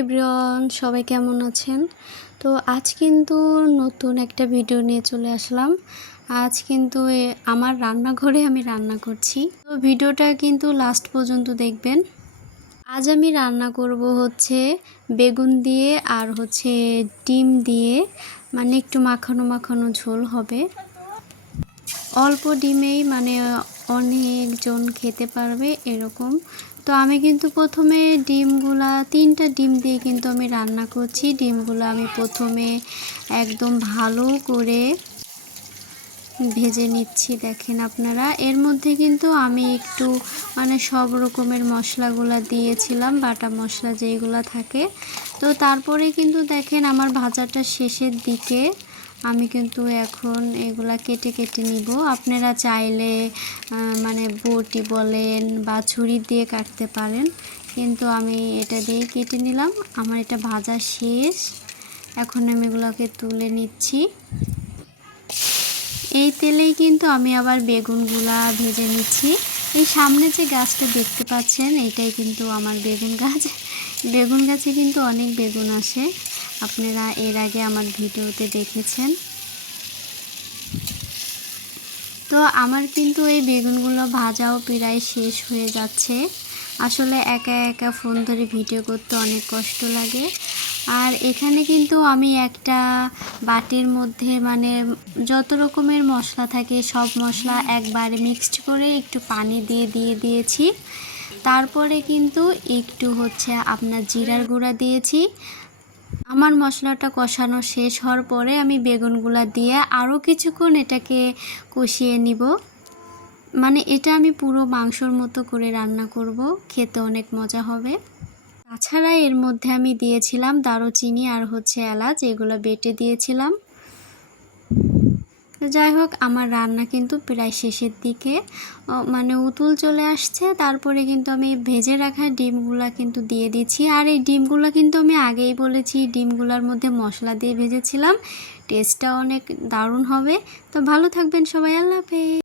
Everyone, সবাই কেমন আছেন? তো আজ কিন্তু নতুন একটা ভিডিও নিয়ে চলে আসলাম। আজ কিন্তু আমার রান্নাঘরে আমি রান্না করছি। তো ভিডিওটা কিন্তু লাস্ট পর্যন্ত দেখবেন। আজ আমি রান্না করব হচ্ছে বেগুন দিয়ে আর হচ্ছে ডিম দিয়ে, মানে একটু মাখানো মাখানো ঝোল হবে। অল্প ডিমেই মানে অনেকজন খেতে পারবে এরকম। তো আমি কিন্তু প্রথমে ডিমগুলা 3টা ডিম দিয়ে কিন্তু আমি রান্না করছি। ডিমগুলো আমি প্রথমে একদম ভালো করে ভেজে নিচ্ছি। দেখেন আপনারা, এর মধ্যে কিন্তু আমি একটু মানে সব রকমের মশলাগুলা দিয়েছিলাম, বাটা মশলা যেইগুলো থাকে। তো তারপরে কিন্তু দেখেন আমার ভাজাটা শেষের দিকে। আমি কিন্তু এখন এগুলা কেটে কেটে নিব। আপনারা চাইলে মানে বটি বলেন বা ছুরি দিয়ে কাটতে পারেন, কিন্তু আমি এটা দিয়ে কেটে নিলাম। আমার এটা ভাজা শেষ, এখন আমি এগুলোকে তুলে নিচ্ছি। এই তেলেই কিন্তু আমি আবার বেগুনগুলা ভেজে নিচ্ছি। এই সামনে যে গাছটা দেখতে পাচ্ছেন, এইটাই কিন্তু আমার বেগুন গাছ। বেগুন গাছে কিন্তু অনেক বেগুন আসে, আপনারা এর আগে আমার ভিডিওতে দেখেছেন। তো আমার কিন্তু এই বেগুনগুলো ভাজাও প্রায় শেষ হয়ে যাচ্ছে। আসলে একা একা ফোন ধরে ভিডিও করতে অনেক কষ্ট লাগে। আর এখানে কিন্তু আমি একটা বাটির মধ্যে মানে যত রকমের মশলা থাকে সব মশলা একবারে মিক্সড করে একটু পানি দিয়ে দিয়েছি। তারপরে কিন্তু একটু হচ্ছে আপনার জিরার গুঁড়া দিয়েছি। আমার মশলাটা কষানো শেষ হওয়ার পরে আমি বেগুনগুলা দিয়ে আরও কিছুক্ষণ এটাকে কষিয়ে নিব। মানে এটা আমি পুরো মাংসর মতো করে রান্না করব, খেতে অনেক মজা হবে। তাছাড়া এর মধ্যে আমি দিয়েছিলাম দারুচিনি আর হচ্ছে এলাচ, এগুলো বেটে দিয়েছিলাম। তো যাই হোক, আমার রান্না কিন্তু প্রায় শেষের দিকে, মানে উতুল চলে আসছে। তারপরে কিন্তু আমি ভেজে রাখা ডিমগুলা কিন্তু দিয়ে দিচ্ছি। আর এই ডিমগুলো কিন্তু আমি আগেই বলেছি, ডিমগুলোর মধ্যে মশলা দিয়ে ভেজেছিলাম। টেস্টটা অনেক দারুণ হবে। তো ভালো থাকবেন সবাই, আল্লাহ হাফেজ।